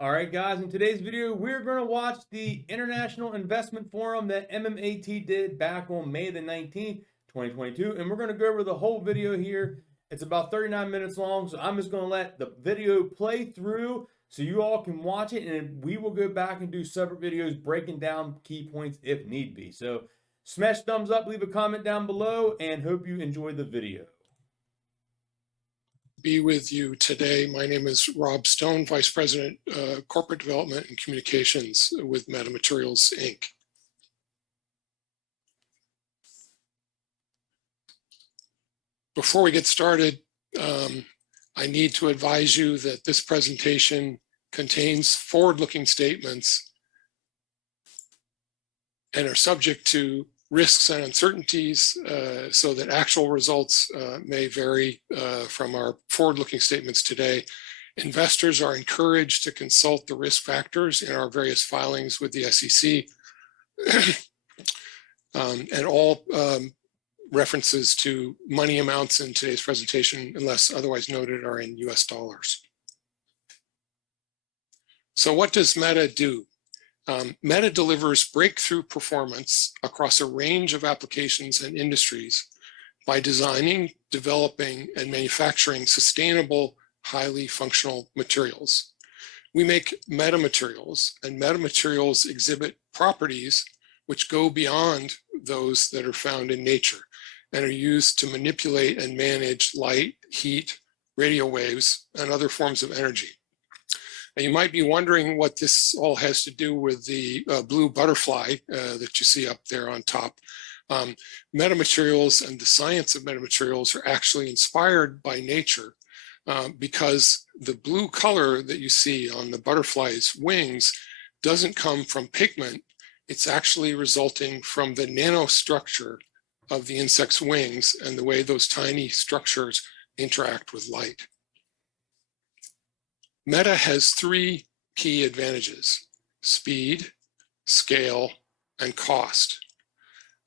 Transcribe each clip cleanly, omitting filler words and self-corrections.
All right, guys, in today's video, we're going to watch the International Investment Forum that MMAT did back on May the 19th, 2022. And we're going to go over the whole video here. It's about 39 minutes long, so I'm just going to let the video play through so you all can watch it. And we will go back and do separate videos breaking down key points if need be. So smash thumbs up, leave a comment down below, and hope you enjoy the video. Be with you today. My name is Rob Stone, Vice President, Corporate Development and Communications with Metamaterials, Inc. Before we get started, I need to advise you that this presentation contains forward-looking statements and are subject to risks and uncertainties, so that actual results may vary from our forward-looking statements today. Investors are encouraged to consult the risk factors in our various filings with the SEC, and all references to money amounts in today's presentation, unless otherwise noted, are in US dollars. So what does Meta do? Meta delivers breakthrough performance across a range of applications and industries by designing, developing, and manufacturing sustainable, highly functional materials. We make metamaterials, and metamaterials exhibit properties which go beyond those that are found in nature and are used to manipulate and manage light, heat, radio waves, and other forms of energy. Now, you might be wondering what this all has to do with the blue butterfly that you see up there on top. Metamaterials and the science of metamaterials are actually inspired by nature because the blue color that you see on the butterfly's wings doesn't come from pigment. It's actually resulting from the nanostructure of the insect's wings and the way those tiny structures interact with light. Meta has three key advantages: speed, scale, and cost.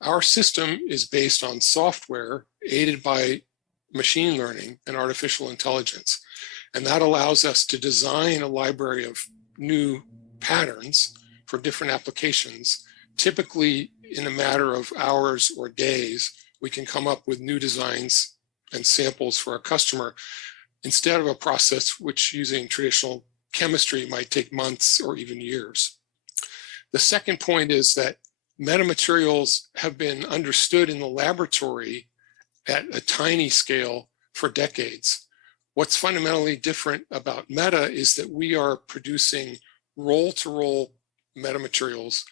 Our system is based on software aided by machine learning and artificial intelligence, and that allows us to design a library of new patterns for different applications. Typically, in a matter of hours or days, we can come up with new designs and samples for our customer, instead of a process which, using traditional chemistry, might take months or even years. The second point is that metamaterials have been understood in the laboratory at a tiny scale for decades. What's fundamentally different about Meta is that we are producing roll-to-roll metamaterials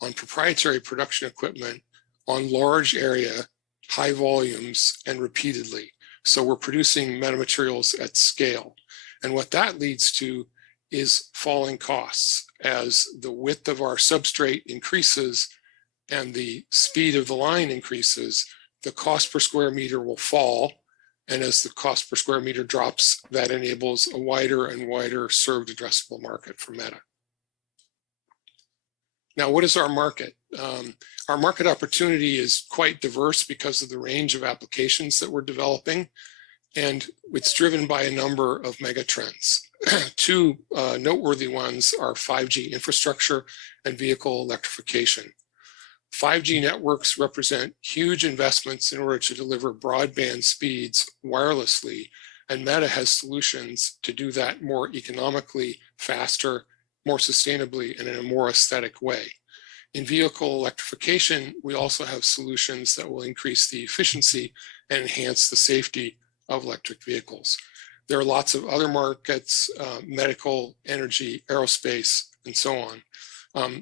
on proprietary production equipment on large area, high volumes, and repeatedly. So we're producing metamaterials at scale. And what that leads to is falling costs. As the width of our substrate increases and the speed of the line increases, the cost per square meter will fall. And as the cost per square meter drops, that enables a wider and wider served addressable market for Meta. Now, what is our market? Our market opportunity is quite diverse because of the range of applications that we're developing, and it's driven by a number of mega trends. Two noteworthy ones are 5G infrastructure and vehicle electrification. 5G networks represent huge investments in order to deliver broadband speeds wirelessly, and Meta has solutions to do that more economically, faster, more sustainably, and in a more aesthetic way. In vehicle electrification, we also have solutions that will increase the efficiency and enhance the safety of electric vehicles. There are lots of other markets, medical, energy, aerospace, and so on.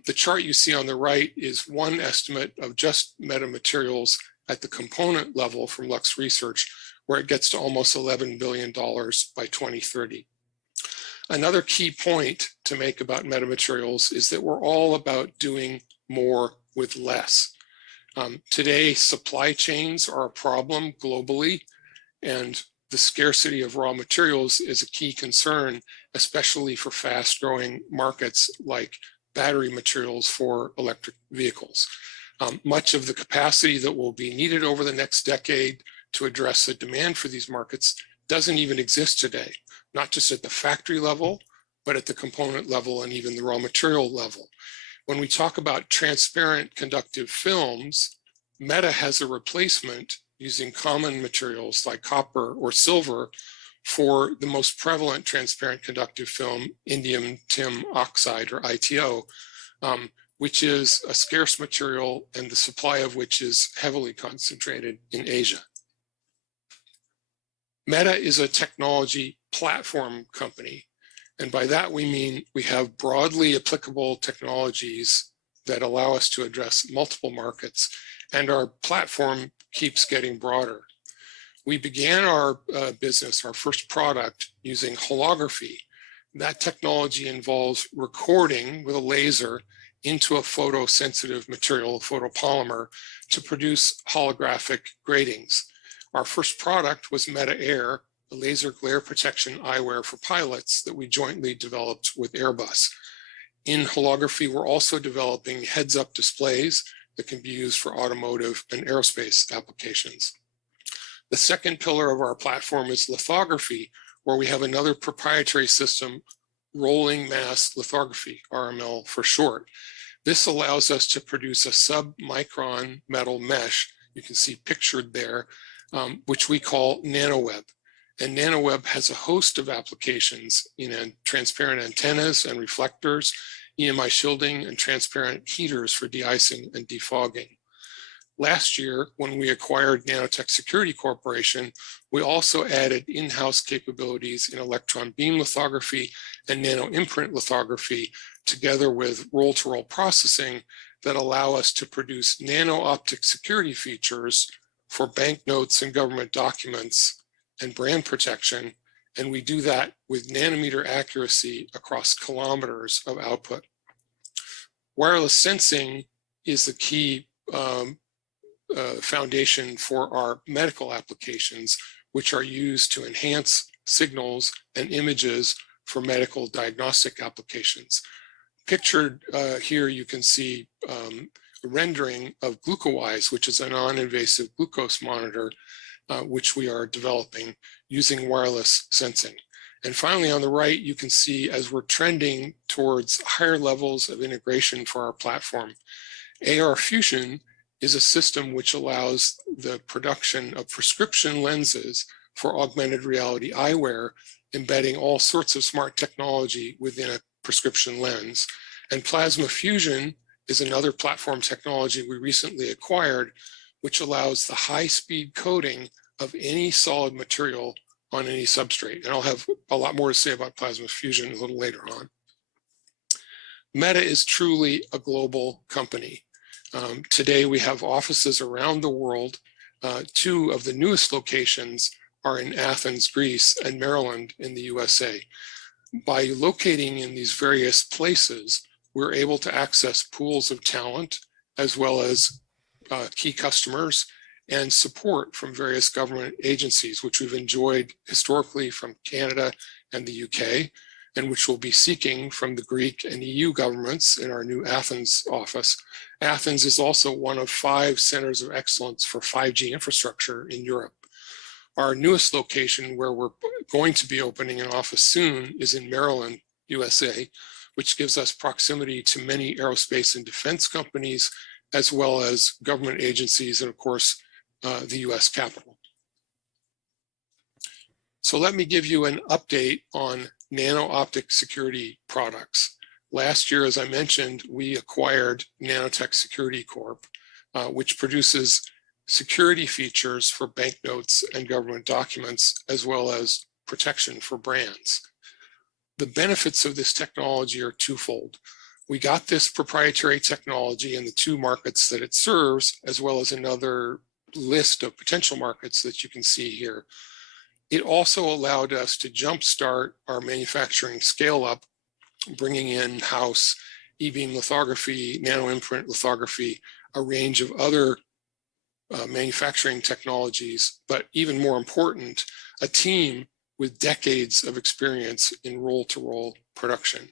The chart you see on the right is one estimate of just metamaterials at the component level from Lux Research, where it gets to almost $11 billion by 2030. Another key point to make about metamaterials is that we're all about doing more with less. Today, supply chains are a problem globally, and the scarcity of raw materials is a key concern, especially for fast-growing markets like battery materials for electric vehicles. Much of the capacity that will be needed over the next decade to address the demand for these markets doesn't even exist today, not just at the factory level, but at the component level and even the raw material level. When we talk about transparent conductive films, Meta has a replacement using common materials like copper or silver for the most prevalent transparent conductive film, indium tin oxide, or ITO, which is a scarce material and the supply of which is heavily concentrated in Asia. Meta is a technology platform company. And by that, we mean we have broadly applicable technologies that allow us to address multiple markets, and our platform keeps getting broader. We began our business, our first product, using holography. That technology involves recording with a laser into a photosensitive material, a photopolymer, to produce holographic gratings. Our first product was Meta Air, a laser glare protection eyewear for pilots that we jointly developed with Airbus. In holography, we're also developing heads-up displays that can be used for automotive and aerospace applications. The second pillar of our platform is lithography, where we have another proprietary system, rolling mass lithography, RML for short. This allows us to produce a sub-micron metal mesh, you can see pictured there, which we call Nanoweb. And Nanoweb has a host of applications in transparent antennas and reflectors, EMI shielding, and transparent heaters for de-icing and defogging. Last year, when we acquired Nanotech Security Corporation, we also added in-house capabilities in electron beam lithography and nano-imprint lithography, together with roll-to-roll processing that allow us to produce nano-optic security features for banknotes and government documents and brand protection, and we do that with nanometer accuracy across kilometers of output. Wireless sensing is the key foundation for our medical applications, which are used to enhance signals and images for medical diagnostic applications. Pictured here, you can see a rendering of GlucoWise, which is a non-invasive glucose monitor, which we are developing using wireless sensing. And finally, on the right, you can see as we're trending towards higher levels of integration for our platform, AR Fusion is a system which allows the production of prescription lenses for augmented reality eyewear, embedding all sorts of smart technology within a prescription lens. And Plasma Fusion is another platform technology we recently acquired, which allows the high-speed coating of any solid material on any substrate. And I'll have a lot more to say about Plasma Fusion a little later on. Meta is truly a global company. Today, we have offices around the world. Two of the newest locations are in Athens, Greece, and Maryland in the USA. By locating in these various places, we're able to access pools of talent, as well as key customers and support from various government agencies, which we've enjoyed historically from Canada and the UK, and which we'll be seeking from the Greek and EU governments in our new Athens office. Athens is also one of 5 centers of excellence for 5G infrastructure in Europe. Our newest location, where we're going to be opening an office soon, is in Maryland, USA, which gives us proximity to many aerospace and defense companies, as well as government agencies, and of course, the US Capitol. So let me give you an update on nano-optic security products. Last year, as I mentioned, we acquired Nanotech Security Corp, which produces security features for banknotes and government documents, as well as protection for brands. The benefits of this technology are twofold. We got this proprietary technology in the 2 markets that it serves, as well as another list of potential markets that you can see here. It also allowed us to jumpstart our manufacturing scale-up, bringing in-house e-beam lithography, nano-imprint lithography, a range of other manufacturing technologies, but even more important, a team with decades of experience in roll-to-roll production,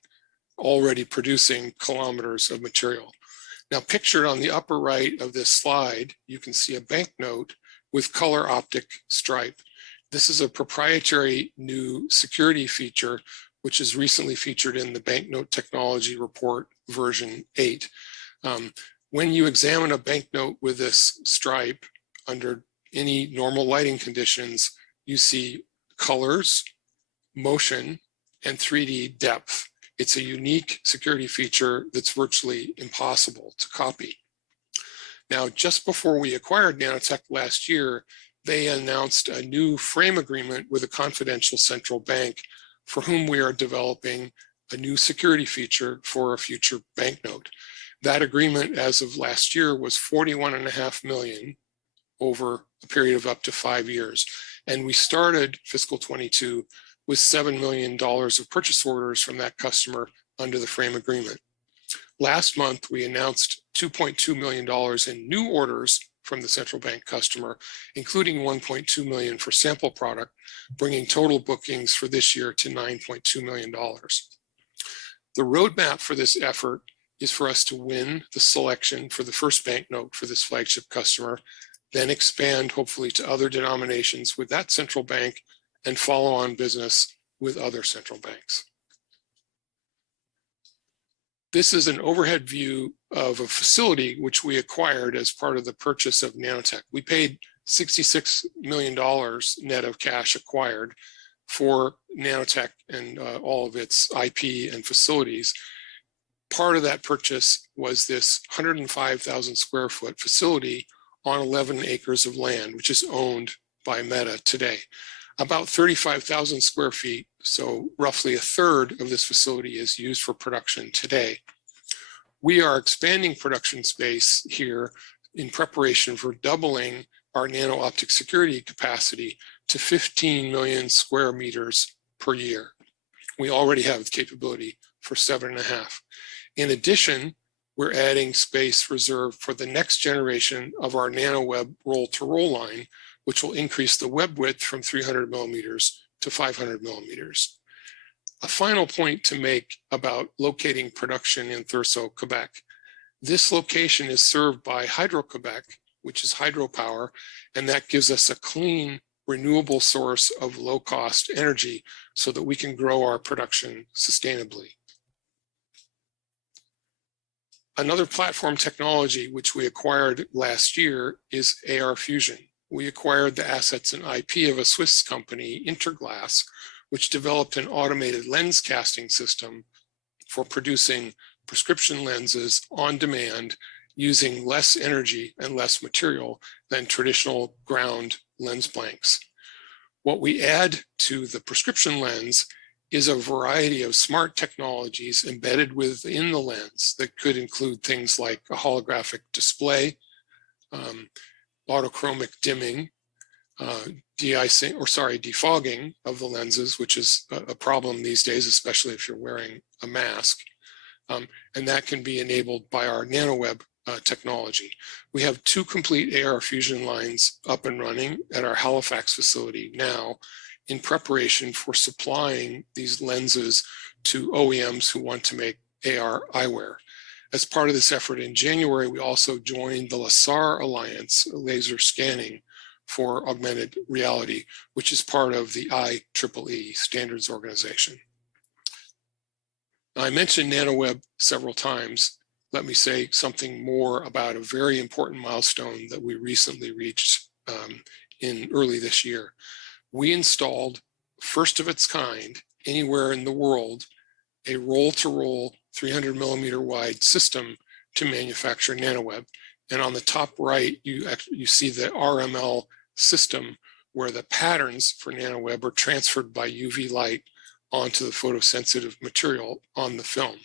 already producing kilometers of material. Now, pictured on the upper right of this slide, you can see a banknote with color optic stripe. This is a proprietary new security feature which is recently featured in the Banknote Technology Report version 8. When you examine a banknote with this stripe under any normal lighting conditions, you see colors, motion, and 3D depth. It's a unique security feature that's virtually impossible to copy. Now, just before we acquired Nanotech last year, they announced a new frame agreement with a confidential central bank for whom we are developing a new security feature for a future banknote. That agreement as of last year was $41.5 million over a period of up to 5 years. And we started fiscal 22 with $7 million of purchase orders from that customer under the frame agreement. Last month, we announced $2.2 million in new orders from the central bank customer, including $1.2 million for sample product, bringing total bookings for this year to $9.2 million. The roadmap for this effort is for us to win the selection for the first banknote for this flagship customer, then expand hopefully to other denominations with that central bank and follow on business with other central banks. This is an overhead view of a facility which we acquired as part of the purchase of Nanotech. We paid $66 million net of cash acquired for Nanotech and all of its IP and facilities. Part of that purchase was this 105,000 square foot facility on 11 acres of land, which is owned by Meta today. About 35,000 square feet, so roughly a third of this facility is used for production today. We are expanding production space here in preparation for doubling our nano-optic security capacity to 15 million square meters per year. We already have the capability for 7.5. In addition, we're adding space reserved for the next generation of our Nanoweb roll-to-roll line, which will increase the web width from 300 millimeters to 500 millimeters. A final point to make about locating production in Thurso, Quebec. This location is served by Hydro-Quebec, which is hydropower, and that gives us a clean, renewable source of low-cost energy so that we can grow our production sustainably. Another platform technology which we acquired last year is AR Fusion. We acquired the assets and IP of a Swiss company, Interglass, which developed an automated lens casting system for producing prescription lenses on demand using less energy and less material than traditional ground lens blanks. What we add to the prescription lens is a variety of smart technologies embedded within the lens that could include things like a holographic display, autochromic dimming, defogging of the lenses, which is a problem these days, especially if you're wearing a mask. And that can be enabled by our Nanoweb technology. We have 2 complete AR Fusion lines up and running at our Halifax facility now in preparation for supplying these lenses to OEMs who want to make AR eyewear. As part of this effort in January, we also joined the LaSAR Alliance, laser scanning for augmented reality, which is part of the IEEE standards organization. I mentioned Nanoweb several times. Let me say something more about a very important milestone that we recently reached in early this year. We installed, first of its kind, anywhere in the world, a roll-to-roll 300 millimeter wide system to manufacture Nanoweb. And on the top right, you see the RML system where the patterns for Nanoweb are transferred by UV light onto the photosensitive material on the film.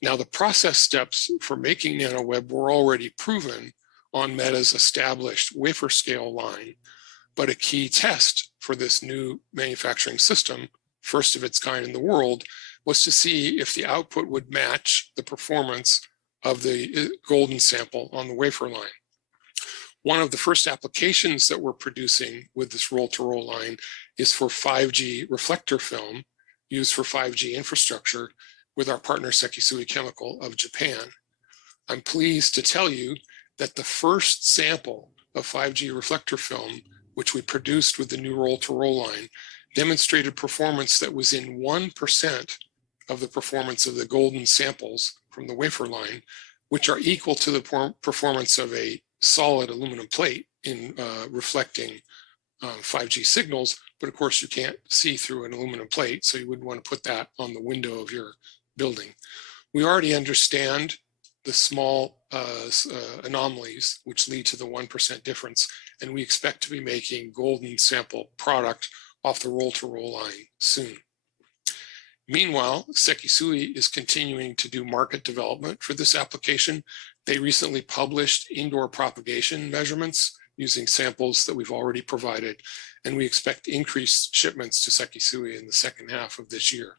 Now, the process steps for making Nanoweb were already proven on Meta's established wafer scale line, but a key test for this new manufacturing system, first of its kind in the world, was to see if the output would match the performance of the golden sample on the wafer line. One of the first applications that we're producing with this roll-to-roll line is for 5G reflector film used for 5G infrastructure with our partner Sekisui Chemical of Japan. I'm pleased to tell you that the first sample of 5G reflector film, which we produced with the new roll-to-roll line, demonstrated performance that was in 1% of the performance of the golden samples from the wafer line, which are equal to the performance of a solid aluminum plate in reflecting 5G signals. But of course, you can't see through an aluminum plate, so you wouldn't want to put that on the window of your building. We already understand the small anomalies which lead to the 1% difference, and we expect to be making golden sample product off the roll-to-roll line soon. Meanwhile, Sekisui is continuing to do market development for this application. They recently published indoor propagation measurements using samples that we've already provided, and we expect increased shipments to Sekisui in the second half of this year.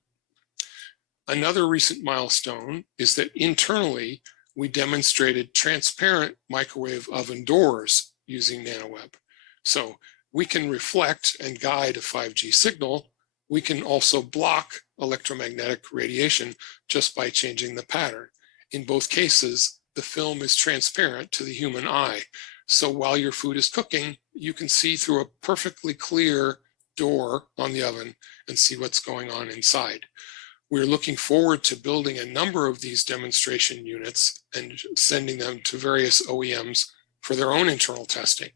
Another recent milestone is that internally, we demonstrated transparent microwave oven doors using Nanoweb. So we can reflect and guide a 5G signal. We can also block electromagnetic radiation just by changing the pattern. In both cases, the film is transparent to the human eye. So while your food is cooking, you can see through a perfectly clear door on the oven and see what's going on inside. We're looking forward to building a number of these demonstration units and sending them to various OEMs for their own internal testing.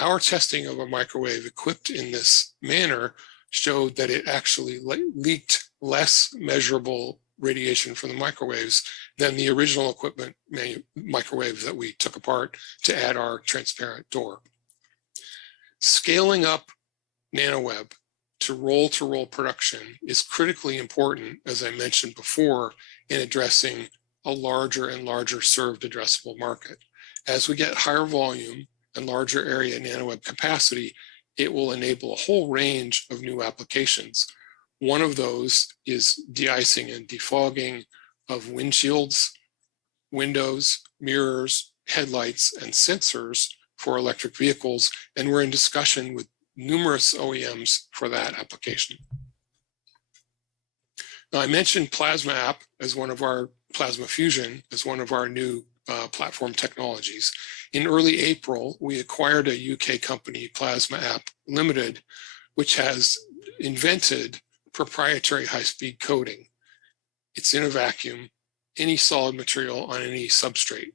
Our testing of a microwave equipped in this manner showed that it actually leaked less measurable radiation from the microwaves than the original equipment microwave that we took apart to add our transparent door. Scaling up Nanoweb to roll production is critically important, as I mentioned before, in addressing a larger and larger served addressable market. As we get higher volume and larger area Nanoweb capacity, it will enable a whole range of new applications. One of those is de-icing and defogging of windshields, windows, mirrors, headlights, and sensors for electric vehicles, and we're in discussion with numerous OEMs for that application. Now, I mentioned Plasma App as one of our Plasma Fusion as one of our new platform technologies. In early April, we acquired a UK company, Plasma App Limited, which has invented proprietary high-speed coding. It's in a vacuum, any solid material on any substrate.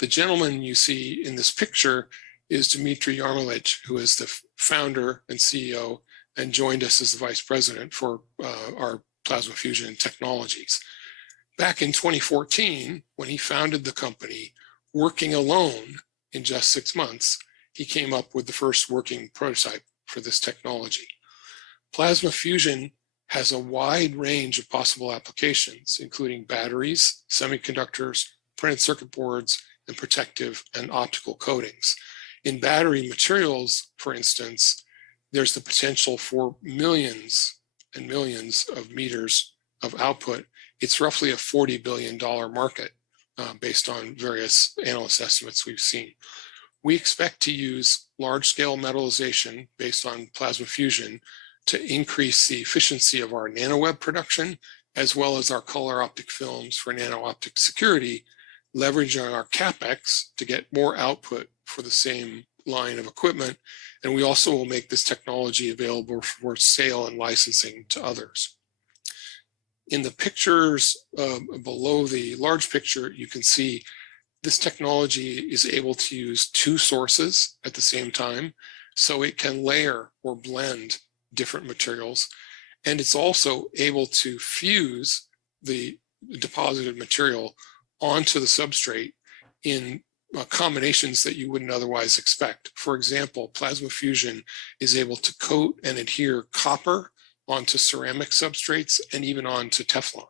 The gentleman you see in this picture is Dmitry Yarmolych, who is the founder and CEO and joined us as the vice president for our Plasma Fusion technologies. Back in 2014, when he founded the company, working alone in just 6 months, he came up with the first working prototype for this technology. Plasma Fusion has a wide range of possible applications, including batteries, semiconductors, printed circuit boards, and protective and optical coatings. In battery materials, for instance, there's the potential for millions and millions of meters of output. It's roughly a $40 billion market based on various analyst estimates we've seen. We expect to use large-scale metallization based on plasma fusion to increase the efficiency of our Nanoweb production, as well as our color optic films for Nanotech Security, leveraging our CapEx to get more output for the same line of equipment. And we also will make this technology available for sale and licensing to others. In the pictures below the large picture, you can see this technology is able to use 2 sources at the same time, so it can layer or blend different materials. And it's also able to fuse the deposited material onto the substrate in combinations that you wouldn't otherwise expect. For example, plasma fusion is able to coat and adhere copper onto ceramic substrates and even onto Teflon.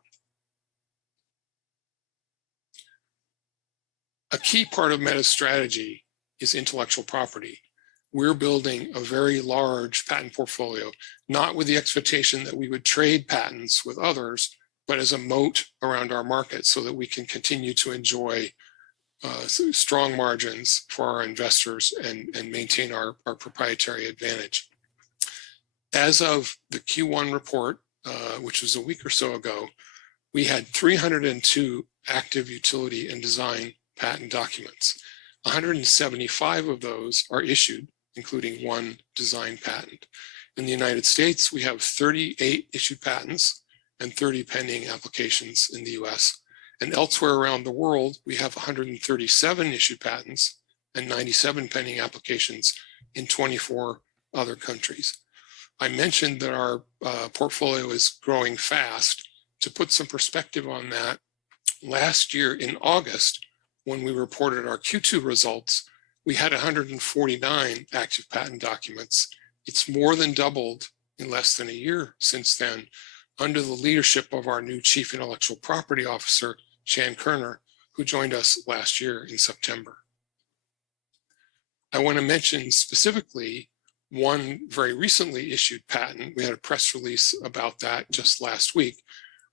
A key part of Meta's strategy is intellectual property. We're building a very large patent portfolio, not with the expectation that we would trade patents with others, but as a moat around our market so that we can continue to enjoy strong margins for our investors and maintain our proprietary advantage. As of the Q1 report, which was a week or so ago, we had 302 active utility and design patent documents. 175 of those are issued, including 1 design patent. In the United States, we have 38 issued patents and 30 pending applications in the US. And elsewhere around the world, we have 137 issued patents and 97 pending applications in 24 other countries. I mentioned that our portfolio is growing fast. To put some perspective on that, last year in August, when we reported our Q2 results, we had 149 active patent documents. It's more than doubled in less than a year since then, under the leadership of our new Chief Intellectual Property Officer, Shan Kerner, who joined us last year in September. I want to mention specifically one very recently issued patent. We had a press release about that just last week,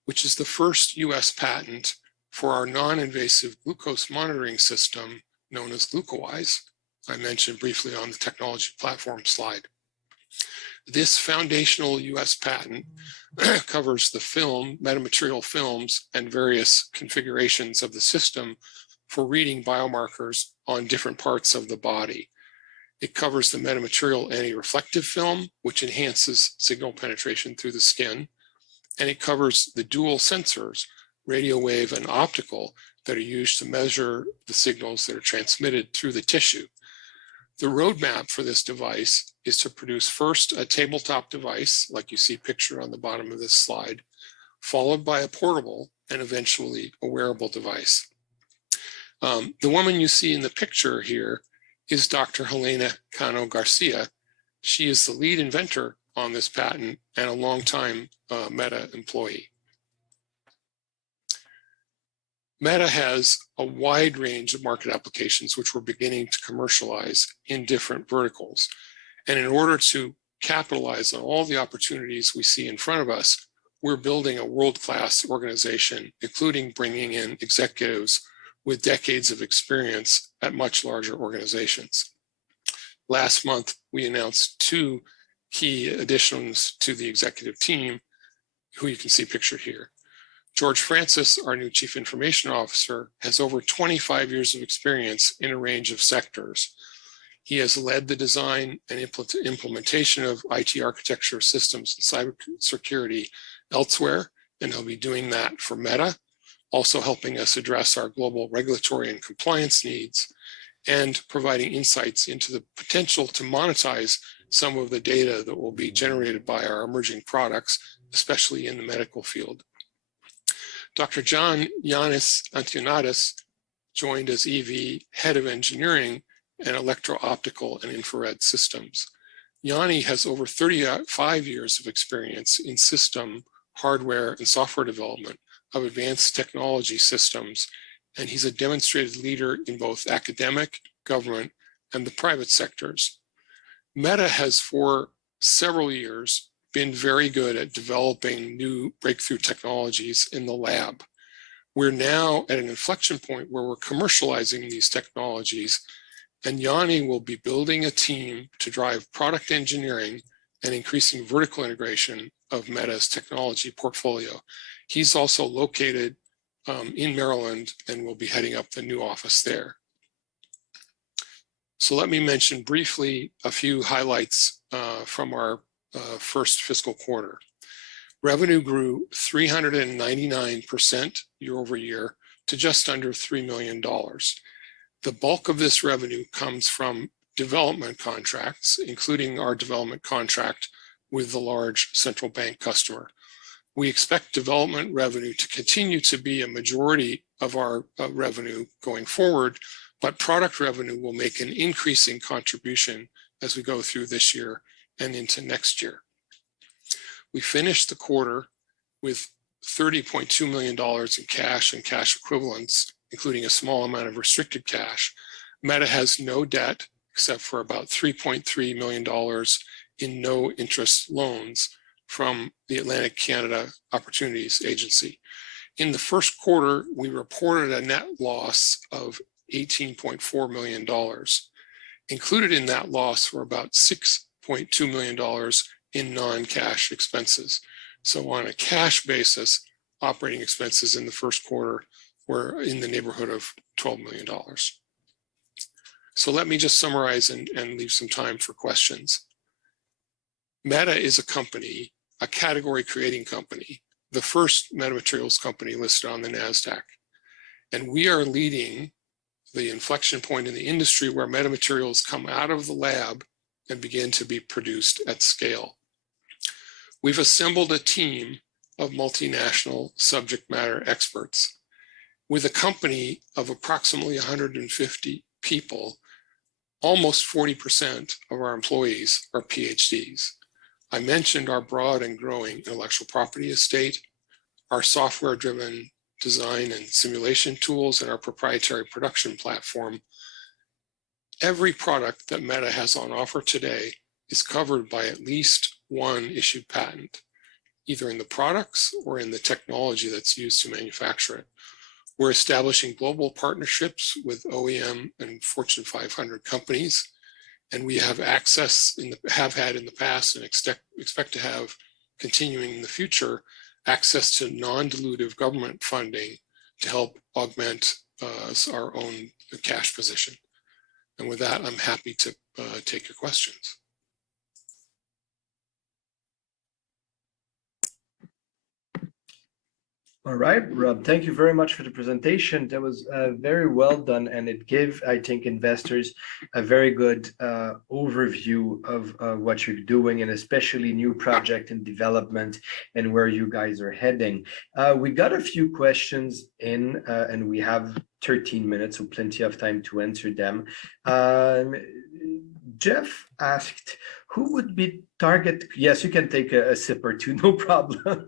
which is the first US patent for our non-invasive glucose monitoring system known as GlucoWise. I mentioned briefly on the technology platform slide. This foundational US patent covers the film, metamaterial films, and various configurations of the system for reading biomarkers on different parts of the body. It covers the metamaterial anti-reflective film, which enhances signal penetration through the skin. And it covers the dual sensors, radio wave and optical, that are used to measure the signals that are transmitted through the tissue. The roadmap for this device is to produce first a tabletop device, like you see pictured on the bottom of this slide, followed by a portable and eventually a wearable device. The woman you see in the picture here is Dr. Helena Cano Garcia. She is the lead inventor on this patent and a longtime Meta employee. Meta has a wide range of market applications which we're beginning to commercialize in different verticals. And in order to capitalize on all the opportunities we see in front of us, we're building a world-class organization, including bringing in executives with decades of experience at much larger organizations. Last month, we announced 2 key additions to the executive team, who you can see pictured here. George Francis, our new Chief Information Officer, has over 25 years of experience in a range of sectors. He has led the design and implementation of IT architecture systems and cybersecurity elsewhere, and he'll be doing that for Meta, also helping us address our global regulatory and compliance needs, and providing insights into the potential to monetize some of the data that will be generated by our emerging products, especially in the medical field. Dr. John Yanis Antionadis joined as EV Head of Engineering and Electro-Optical and Infrared Systems. Yanni has over 35 years of experience in system, hardware, and software development of advanced technology systems, and he's a demonstrated leader in both academic, government, and the private sectors. Meta has for several years been very good at developing new breakthrough technologies in the lab. We're now at an inflection point where we're commercializing these technologies, and Yanni will be building a team to drive product engineering and increasing vertical integration of Meta's technology portfolio. He's also located in Maryland and will be heading up the new office there. So let me mention briefly a few highlights from our first fiscal quarter. Revenue grew 399% year over year to just under $3 million. The bulk of this revenue comes from development contracts, including our development contract with the large central bank customer. We expect development revenue to continue to be a majority of our revenue going forward, but product revenue will make an increasing contribution as we go through this year and into next year. We finished the quarter with $30.2 million in cash and cash equivalents, including a small amount of restricted cash. Meta has no debt except for about $3.3 million in no interest loans from the Atlantic Canada Opportunities Agency. In the first quarter, we reported a net loss of $18.4 million. Included in that loss were about $6.2 million in non-cash expenses. So on a cash basis, operating expenses in the first quarter were in the neighborhood of $12 million. So let me just summarize and leave some time for questions. Meta is a company, a category creating company, the first metamaterials company listed on the NASDAQ. And we are leading the inflection point in the industry where metamaterials come out of the lab and begin to be produced at scale. We've assembled a team of multinational subject matter experts with a company of approximately 150 people. Almost 40% of our employees are PhDs. I mentioned our broad and growing intellectual property estate, our software-driven design and simulation tools, and our proprietary production platform. Every product that Meta has on offer today is covered by at least one issued patent, either in the products or in the technology that's used to manufacture it. We're establishing global partnerships with OEM and Fortune 500 companies, and we have access have had in the past and expect to have continuing in the future access to non-dilutive government funding to help augment our own cash position. And with that, I'm happy to take your questions. All right, Rob, thank you very much for the presentation. That was very well done, and it gave, I think, investors a very good overview of what you're doing, and especially new project and development and where you guys are heading. We got a few questions in, and we have 13 minutes, so plenty of time to answer them. Jeff asked, who would be target? Yes, you can take a sip or two, no problem.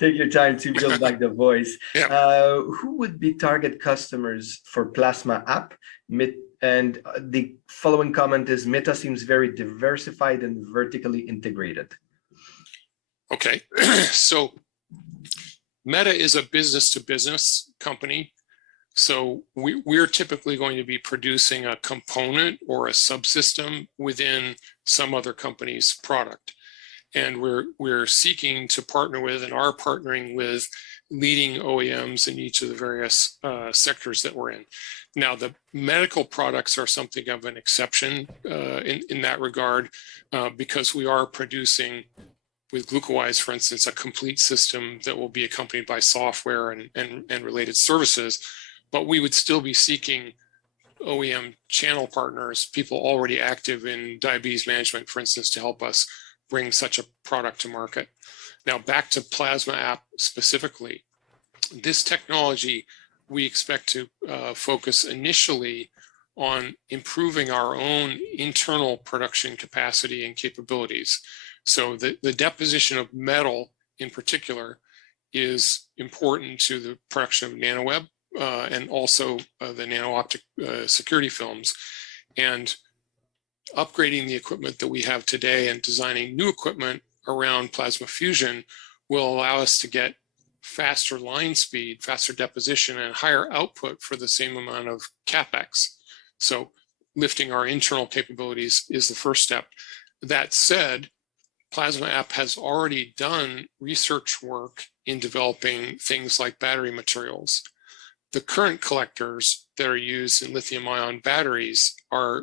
Take your time to build back the voice. Yeah. Who would be target customers for Plasma app? And the following comment is, Meta seems very diversified and vertically integrated. Okay, so Meta is a business-to-business company. So we're typically going to be producing a component or a subsystem within some other company's product. And we're seeking to partner with and are partnering with leading OEMs in each of the various sectors that we're in. Now, the medical products are something of an exception in that regard because we are producing with GlucoWise, for instance, a complete system that will be accompanied by software and related services. But we would still be seeking OEM channel partners, people already active in diabetes management, for instance, to help us bring such a product to market. Now, back to Plasma app specifically. This technology, we expect to focus initially on improving our own internal production capacity and capabilities. So the deposition of metal in particular is important to the production of Nanoweb. And also the nano-optic security films, and upgrading the equipment that we have today and designing new equipment around plasma fusion will allow us to get faster line speed, faster deposition, and higher output for the same amount of CapEx. So lifting our internal capabilities is the first step. That said, Plasma app has already done research work in developing things like battery materials. The current collectors that are used in lithium-ion batteries are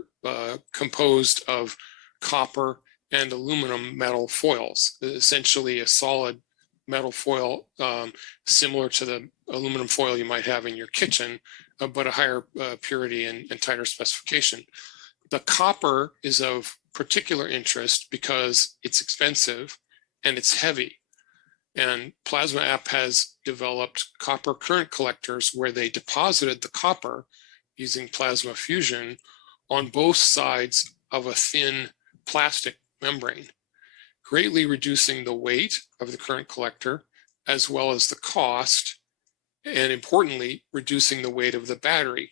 composed of copper and aluminum metal foils, essentially a solid metal foil similar to the aluminum foil you might have in your kitchen, but a higher purity and tighter specification. The copper is of particular interest because it's expensive and it's heavy. And Plasma app has developed copper current collectors where they deposited the copper using plasma fusion on both sides of a thin plastic membrane, greatly reducing the weight of the current collector as well as the cost, and importantly, reducing the weight of the battery.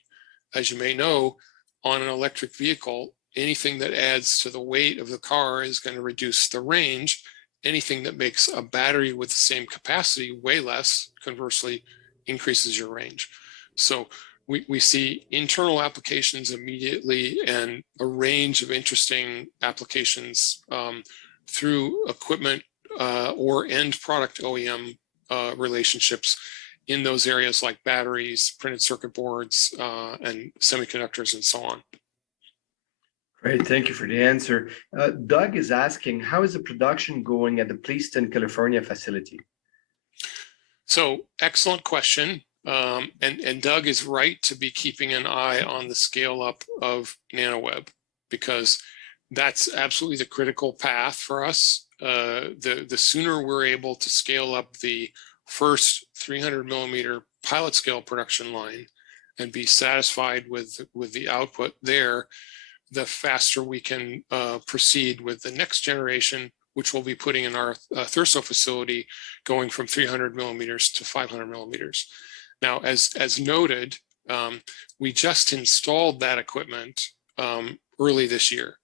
As you may know, on an electric vehicle, anything that adds to the weight of the car is going to reduce the range. Anything that makes a battery with the same capacity weigh less, conversely, increases your range. So we see internal applications immediately and a range of interesting applications through equipment or end product OEM relationships in those areas like batteries, printed circuit boards, and semiconductors, and so on. Great, thank you for the answer. Doug is asking, how is the production going at the Pleaston, California facility? So excellent question. And Doug is right to be keeping an eye on the scale up of Nanoweb, because that's absolutely the critical path for us. The sooner we're able to scale up the first 300 millimeter pilot scale production line and be satisfied with the output there, the faster we can proceed with the next generation, which we'll be putting in our Thurso facility, going from 300 millimeters to 500 millimeters. Now, as noted, we just installed that equipment early this year.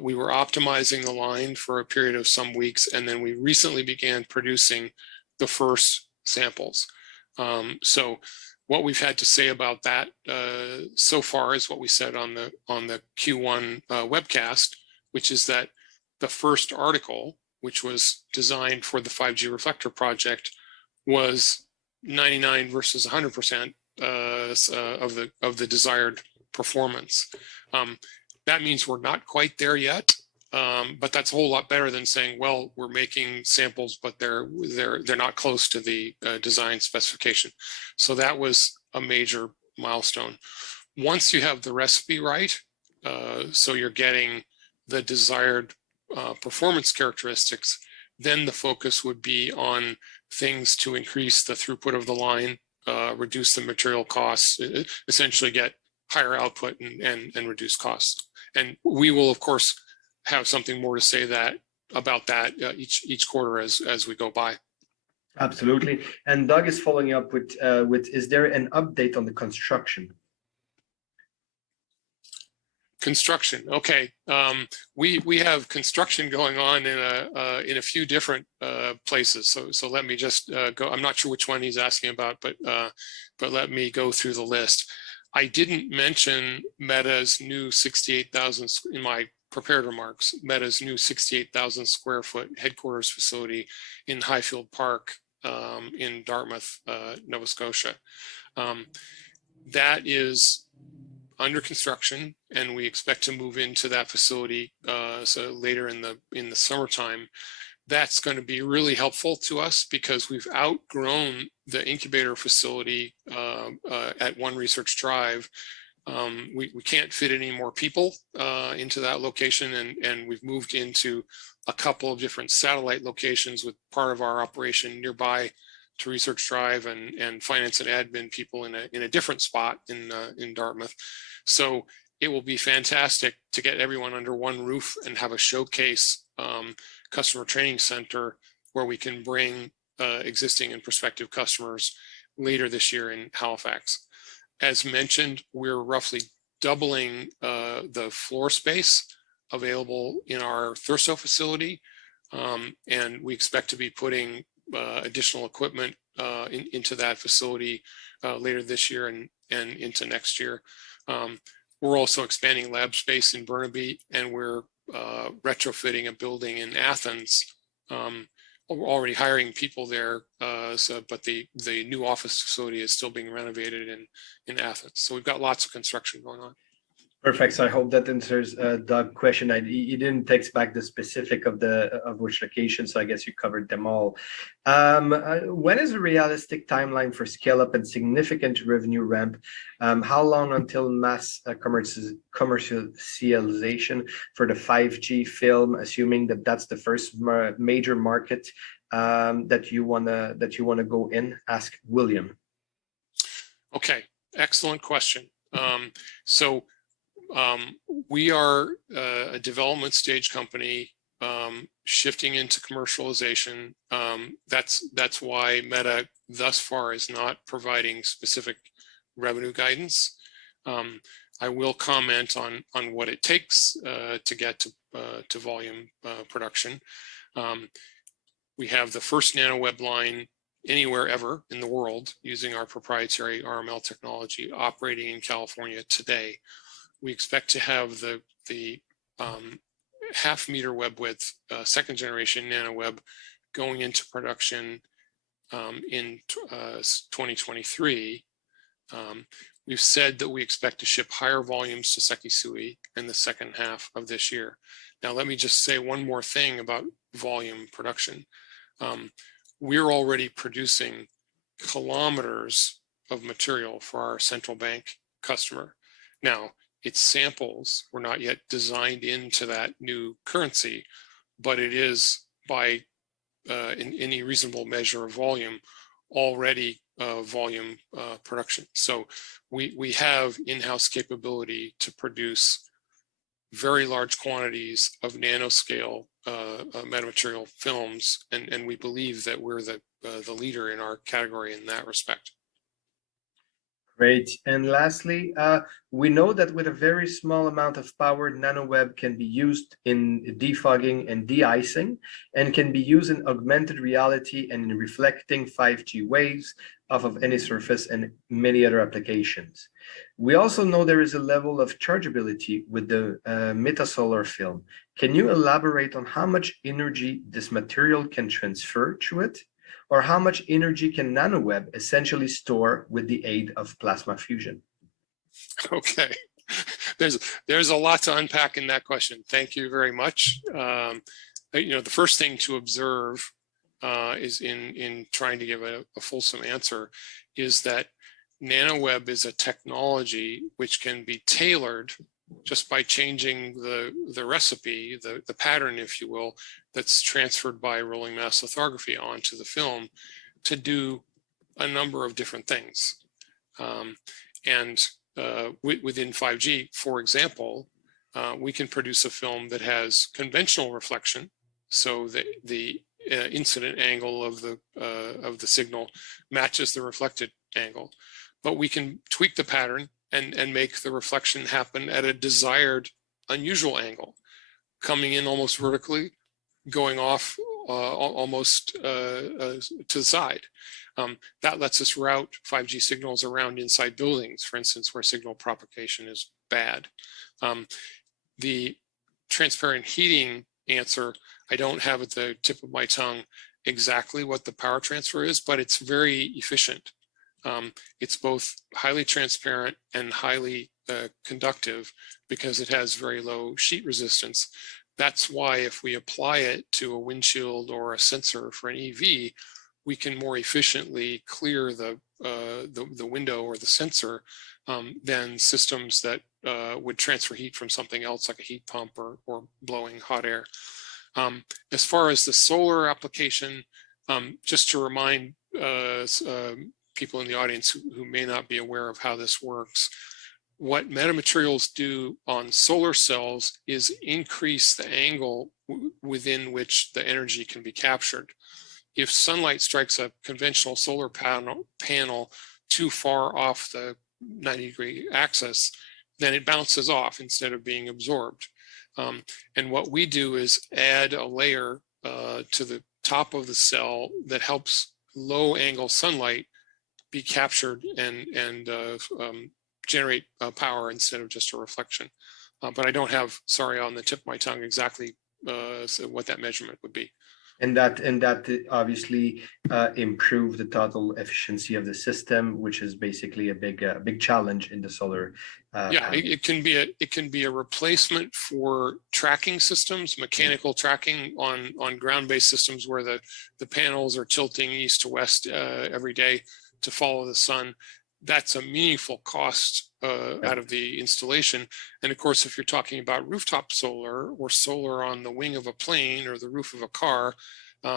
We were optimizing the line for a period of some weeks, and then we recently began producing the first samples. So what we've had to say about that so far is what we said on the Q1 webcast, which is that the first article, which was designed for the 5G reflector project, was 99 versus 100% of the desired performance. That means we're not quite there yet, but that's a whole lot better than saying, well, we're making samples, but they're not close to the design specification. So that was a major milestone. Once you have the recipe right, so you're getting the desired performance characteristics, then the focus would be on things to increase the throughput of the line, reduce the material costs, essentially get higher output and reduce costs. And we will, of course, have something more to say about that each quarter as we go by. Absolutely. And Doug is following up with is there an update on the construction? Construction. Okay. We have construction going on in a few different places. So let me just go. I'm not sure which one he's asking about, but let me go through the list. I didn't mention Meta's new 68,000 in my prepared remarks. Meta's new 68,000 square foot headquarters facility in Highfield Park in Dartmouth, Nova Scotia. That is under construction, and we expect to move into that facility so later in the summertime. That's going to be really helpful to us because we've outgrown the incubator facility at One Research Drive. We can't fit any more people into that location, and we've moved into a couple of different satellite locations with part of our operation nearby to Research Drive and finance and admin people in a different spot in Dartmouth. So it will be fantastic to get everyone under one roof and have a showcase customer training center where we can bring existing and prospective customers later this year in Halifax. As mentioned, we're roughly doubling the floor space available in our Thurso facility, and we expect to be putting additional equipment into that facility later this year and into next year. We're also expanding lab space in Burnaby, and we're retrofitting a building in Athens. We're already hiring people there, but the new office facility is still being renovated in Athens. So we've got lots of construction going on. Perfect. So I hope that answers Doug's question. You didn't text back the specific of which location, so I guess you covered them all. When is a realistic timeline for scale up and significant revenue ramp? How long until mass commercialization for the 5G film, assuming that that's the first major market that you wanna go in? Ask William. Okay, excellent question. We are a development stage company shifting into commercialization. That's why Meta thus far is not providing specific revenue guidance. I will comment on what it takes to get to volume production. We have the first Nanoweb line anywhere ever in the world using our proprietary RML technology operating in California today. We expect to have the half-meter web width second generation Nanoweb going into production in 2023. we've said that we expect to ship higher volumes to Sekisui in the second half of this year. Now, let me just say one more thing about volume production. We're already producing kilometers of material for our central bank customer. Now, its samples were not yet designed into that new currency, but it is by in any reasonable measure of volume already volume production. So we have in-house capability to produce very large quantities of nanoscale metamaterial films, and we believe that we're the leader in our category in that respect. Great. And lastly, we know that with a very small amount of power, Nanoweb can be used in defogging and de-icing, and can be used in augmented reality and in reflecting 5G waves off of any surface and many other applications. We also know there is a level of chargeability with the metasolar film. Can you elaborate on how much energy this material can transfer to it? Or how much energy can Nanoweb essentially store with the aid of plasma fusion? Okay, there's a lot to unpack in that question. Thank you very much. The first thing to observe is in trying to give a fulsome answer is that Nanoweb is a technology which can be tailored just by changing the recipe, the pattern, if you will, that's transferred by rolling mass lithography onto the film to do a number of different things. Within 5G, for example, we can produce a film that has conventional reflection, so the incident angle of the signal matches the reflected angle, but we can tweak the pattern and make the reflection happen at a desired unusual angle, coming in almost vertically, going off almost to the side. That lets us route 5G signals around inside buildings, for instance, where signal propagation is bad. The transparent heating answer, I don't have at the tip of my tongue exactly what the power transfer is, but it's very efficient. It's both highly transparent and highly conductive because it has very low sheet resistance. That's why if we apply it to a windshield or a sensor for an EV, we can more efficiently clear the window or the sensor than systems that would transfer heat from something else like a heat pump or blowing hot air. As far as the solar application, just to remind people in the audience who may not be aware of how this works, what metamaterials do on solar cells is increase the angle within which the energy can be captured. If sunlight strikes a conventional solar panel too far off the 90-degree axis, then it bounces off instead of being absorbed. And what we do is add a layer to the top of the cell that helps low angle sunlight be captured and generate power instead of just a reflection. But I don't have, sorry, on the tip of my tongue exactly what that measurement would be. And that obviously improve the total efficiency of the system, which is basically a big challenge in the solar. Yeah, it can be a replacement for tracking systems, mechanical tracking on ground-based systems where the panels are tilting east to west every day to follow the sun. That's a meaningful cost out of the installation. And of course, if you're talking about rooftop solar or solar on the wing of a plane or the roof of a car,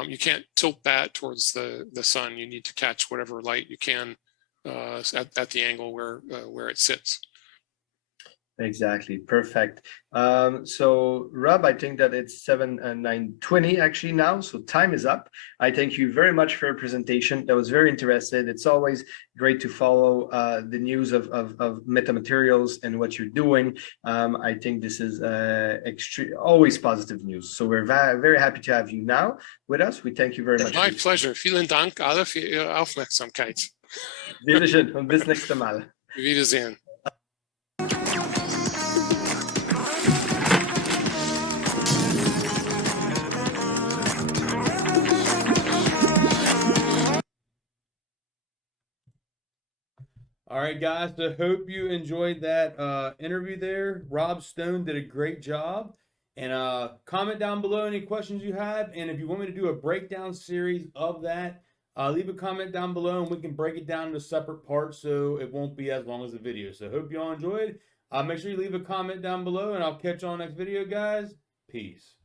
you can't tilt that towards the sun. You need to catch whatever light you can at the angle where it sits. Exactly. Perfect. So Rob, I think that it's 9:20 actually now, so time is up. I thank you very much for your presentation. That was very interesting. It's always great to follow the news of metamaterials and what you're doing. I think this is always positive news. So we're very happy to have you now with us. We thank you very much. My pleasure. Vielen Dank alle für Ihre Aufmerksamkeit. Wiedersehen und bis nächste Mal. Wiedersehen. All right, guys. So hope you enjoyed that interview there. Rob Stone did a great job. And comment down below any questions you have. And if you want me to do a breakdown series of that, leave a comment down below and we can break it down into separate parts so it won't be as long as the video. So hope you all enjoyed. Make sure you leave a comment down below and I'll catch you on next video, guys. Peace.